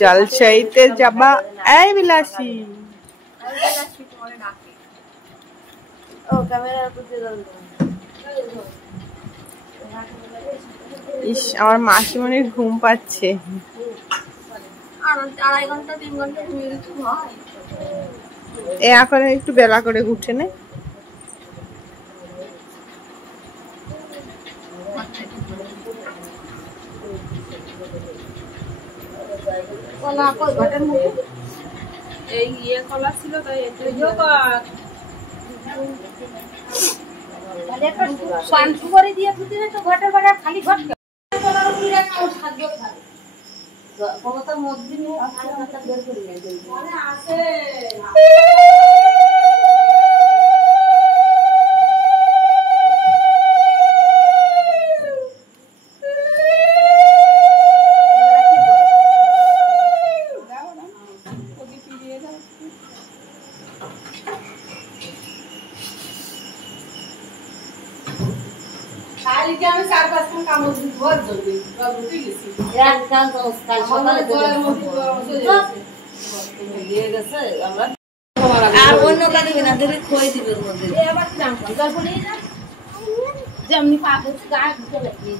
জল চাইতে যাবা এই বিলাসী। ইস আমার মাসিমণির ঘুম পাচ্ছে। এখন একটু বেলা করে উঠে নে। এই ইয়ে কলা ছিল তাই করে দিয়ে ঘটের বাড়ি খালি ঘট ক্ষমতার মধ্যে বের করে আসে। আমি 4-5 কাম ঘর জলদি এক কাল কাল সকালে দিয়ে গেছে আমরা আর অন্য কাজে না ধরে খোয় দিবে ওর মধ্যে এবার দাম জল পড়ে না যেমনি পাবে গা দিতে লাগে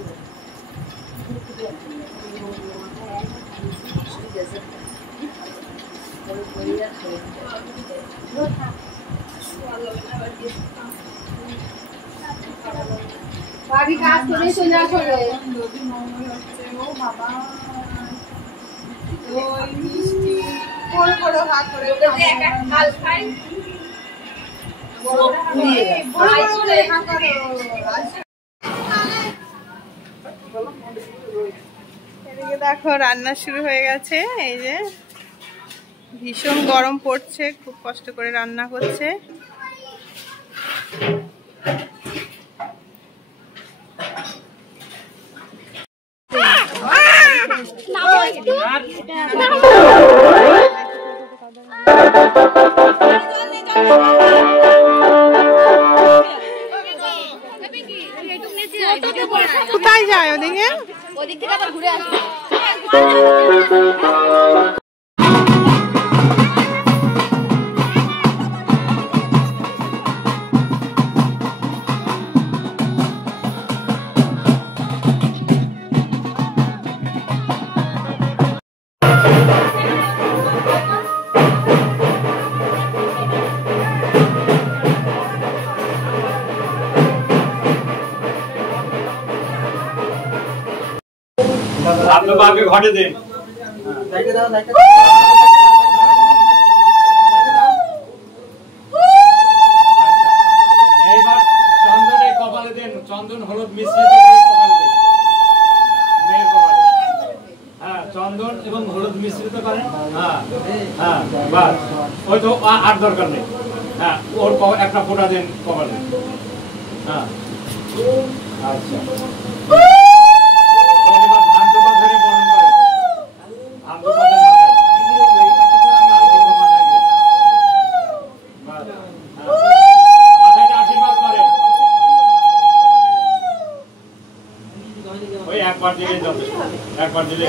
বাড়ি কাজ করে চলে আসো রে নদী মঙ্গল হচ্ছে ও বাবা ওই মিষ্টি কোন করে ভাগ করে এক এক কাল খাই বড় করে খাতা এদিকে দেখো রান্না শুরু হয়ে গেছে। এই যে ভীষণ গরম পড়ছে, খুব কষ্ট করে রান্না করছে। কোথায় যায় ওদিকে? ওদিক থেকে আবার ঘুরে আসবে। आप लोग आगे घाटे दें चंदन कपाले दें चंदन हलुद मिश्रित कपाले दें मेरे कपाले हाँ चंदन एवं हलुद मिश्रित करें हाँ हाँ बस ওই তো আর দরকার নেই हाँ और एक फोटा दें कपाले हाँ अच्छा एक बार दिले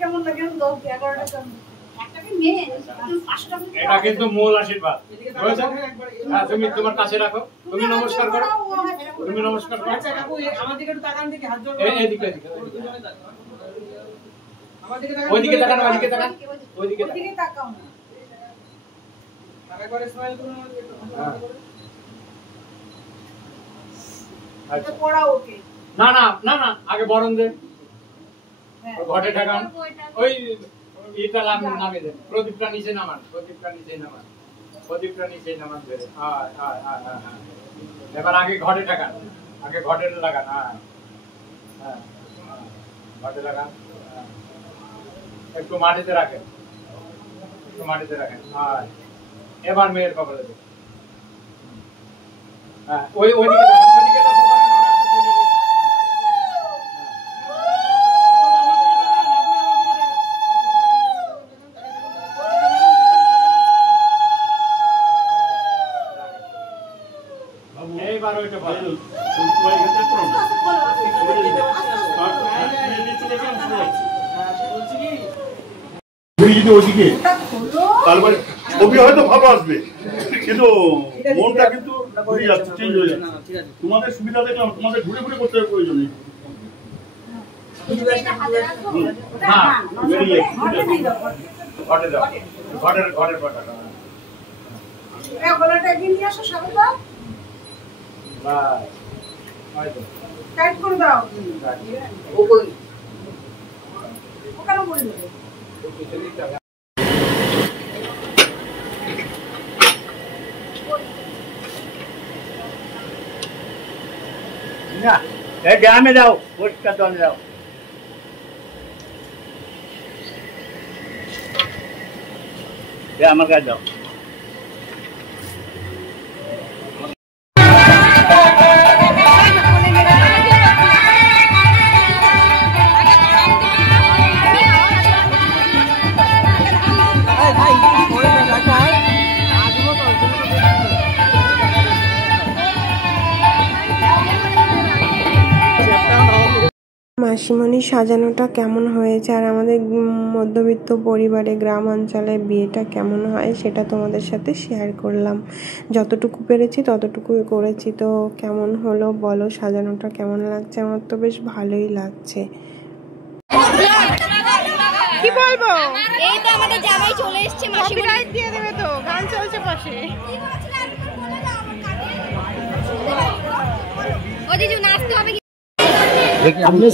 কেমন লাগে 10-11টা এটা কিন্তু মূল আশীর্বাদ বুঝছো হ্যাঁ তুমি তোমার কাছে রাখো তুমি নমস্কার করো তুমি নমস্কার করো আচ্ছা কাকু আমার দিকে একটু তাকান দেখি হাত জোড় এদিকে আমার দিকে তাকান ওইদিকে তাকান ওইদিকে তাকান ওইদিকে তাকাও না একবার স্মাইল করুন হ্যাঁ আচ্ছা পড়া ওকে না না না না আগে বরণ দেন ঘটে ঠাকান ওই এটা নামে দেন প্রদীপটা নিচে নামান প্রদীপটা নিচে নামান প্রদীপটা নিচে নামান ধরে হ্যাঁ হ্যাঁ হ্যাঁ হ্যাঁ এবার আগে ঘটে ঠাকান আগে ঘটে লাগান হ্যাঁ হ্যাঁ ঘটে লাগান একটু মাটিতে রাখেন একটু মাটিতে রাখেন হ্যাঁ এবার মেয়ের কপালে দেন হ্যাঁ ওইদিকে লক্ষ্য করেন, ওরা একটু তুলে দিন। এইবার ওইটা বলেন। যদি ওদিকে তারপরে ছবি হয়তো ভালো আসবে, কিন্তু মনটা কিন্তু ঘুরে যাচ্ছে, চেঞ্জ হয়ে যাচ্ছে। তোমাদের সুবিধা দেখলাম, তোমাদের ঘুরে ঘুরে করতে হবে প্রয়োজন নেই। হ্যাঁ বেরিয়ে ঘটে দাও, ঘটের পটাটা বাস হয়তো টাইট করে দাও। ওখানে বলে দেবে। না এই গ্রামে যাও, পরিষ্কার জলে যাও। আমার কাছে যাও। মাসিমণির সাজানোটা কেমন হয়েছে আর আমাদের মধ্যবিত্ত পরিবারে গ্রাম অঞ্চলে বিয়েটা কেমন হয় সেটা তোমাদের সাথে শেয়ার করলাম। যতটুকু পেরেছি ততটুকুই করেছি। তো কেমন হলো বলো, সাজানোটা কেমন লাগছে? আমার তো বেশ ভালোই লাগছে। কি বলবো, এই তো আমাদের জামাই চলে এসেছে, মাসি কপিরাইট দিয়ে দেবে তো, গান চলছে পাশে। ও দিদি নাচতে হবে। আপনি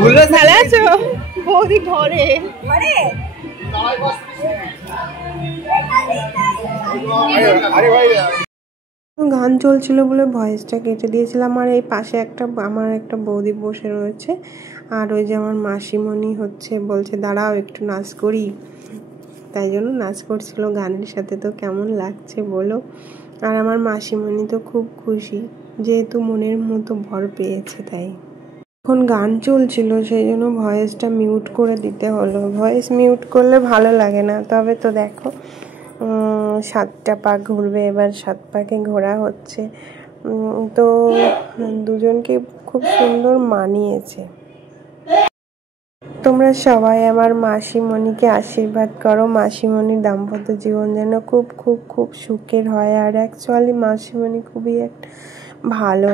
ভুলে ভালো আছো বৌদি? ঘরে গান চলছিল বলে ভয়েসটা কেটে দিয়েছিলাম। আর এই পাশে আমার একটা বৌদি বসে রয়েছে, আর ওই যে আমার মাসিমণি বলছে দাঁড়াও একটু নাচ করি, তাই জন্য নাচ করছিল গানের সাথে। তো কেমন লাগছে বলো। আর আমার মাসিমণি তো খুব খুশি, যেহেতু মনের মতো বর পেয়েছে। তাই এখন গান চলছিল, সেই জন্য ভয়েসটা মিউট করে দিতে হলো। ভয়েস মিউট করলে ভালো লাগে না। তবে তো দেখো 7টা পাক ঘুরবে, এবার 7 পাকে ঘোরা হচ্ছে। তো দুজনকে খুব সুন্দর মানিয়েছে। তোমরা সবাই আমার মাসিমণিকে আশীর্বাদ করো, মাসিমণির দাম্পত্য জীবন যেন খুব খুব খুব সুখের হয়। আর অ্যাকচুয়ালি মাসিমণি খুবই একটা ভালো।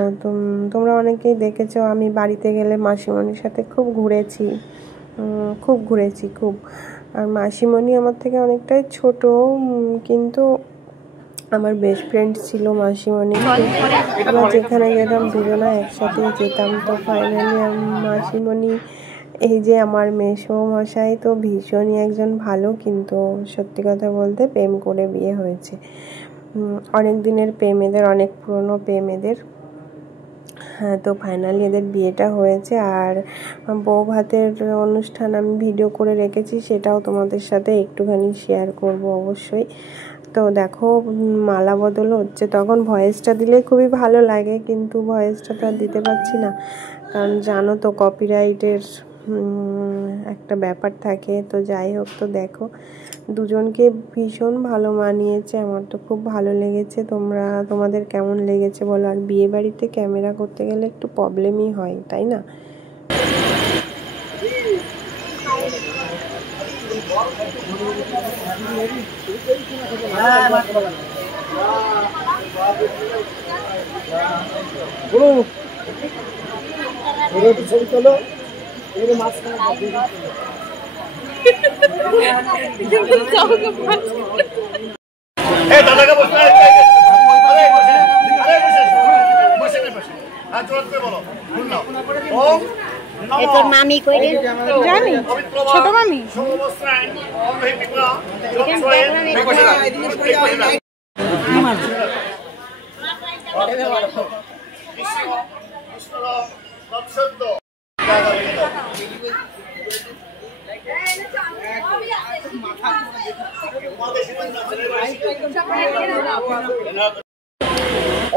তোমরা অনেকেই দেখেছো, আমি বাড়িতে গেলে মাসিমণির সাথে খুব ঘুরেছি। আর মাসিমণি আমার থেকে অনেকটাই ছোট, কিন্তু আমার বেস্ট ফ্রেন্ড ছিল মাসিমণি। আমরা যেখানে যেতাম দুজনা একসাথেই যেতাম। তো ফাইনালি মাসিমণি, এই যে আমার মেসো মশাই, তো ভীষণই একজন ভালো, কিন্তু সত্যি কথা বলতে প্রেম করে বিয়ে হয়েছে। অনেক দিনের প্রেম এদের, অনেক পুরনো প্রেম এদের। হ্যাঁ, তো ফাইনালি এদের বিয়েটা হয়েছে। আর বউ ভাতের অনুষ্ঠান আমি ভিডিও করে রেখেছি, সেটাও তোমাদের সাথে একটুখানি শেয়ার করব অবশ্যই। তো দেখো মালা বদল হচ্ছে, তখন ভয়েসটা দিলে খুবই ভালো লাগে, কিন্তু ভয়েসটা তো আর দিতে পারছি না, কারণ জানো তো কপিরাইটের একটা ব্যাপার থাকে। তো যাই হোক, তো দেখো দুজনকে ভীষণ ভালো মানিয়েছে, আমার তো খুব ভালো লেগেছে। তোমাদের কেমন লেগেছে বলো। আর বিয়ে বাড়িতে ক্যামেরা করতে গেলে একটু প্রবলেমই হয়, তাই না? দাদাকে বসে বলো, এ তোর মামি কই রে? জানি ছোট মামি।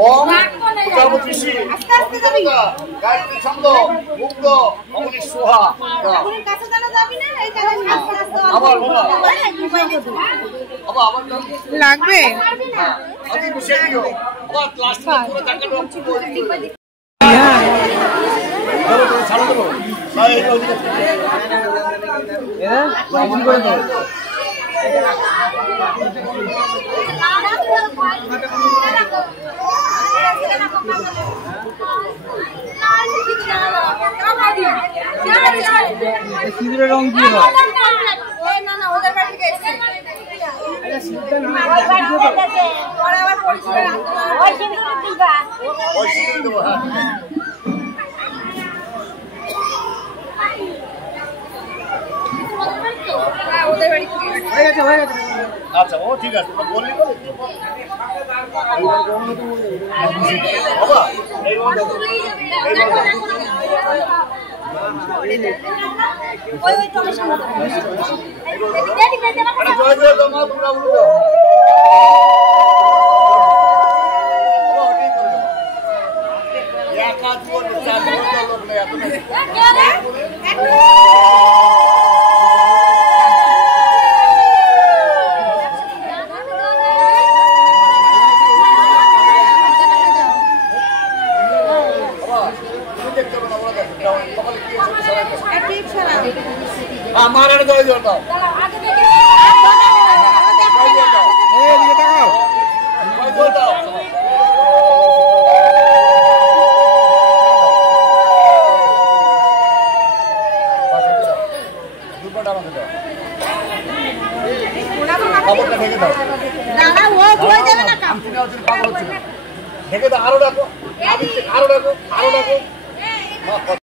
ওম প্রজাপতি শ্রী গায়ত্রী ছন্দ মুগ্ধ অমনি সোহা। আবার বাবা আবার লাগবে আদি বসে দিও আবার লাস্ট পুরো টাকাটা ছাড়ো দেবো না এই ওদিকে কি করে দাও সিঁদুরের রং কি হয়? আচ্ছা ও ঠিক আছে বললি তো বাবা জয় জয় মা তোমরা বলো একা জীবন চাকরি লোক নেই এত हमारा तो जोड़ता हूँ ढेके दाओ आरो डाको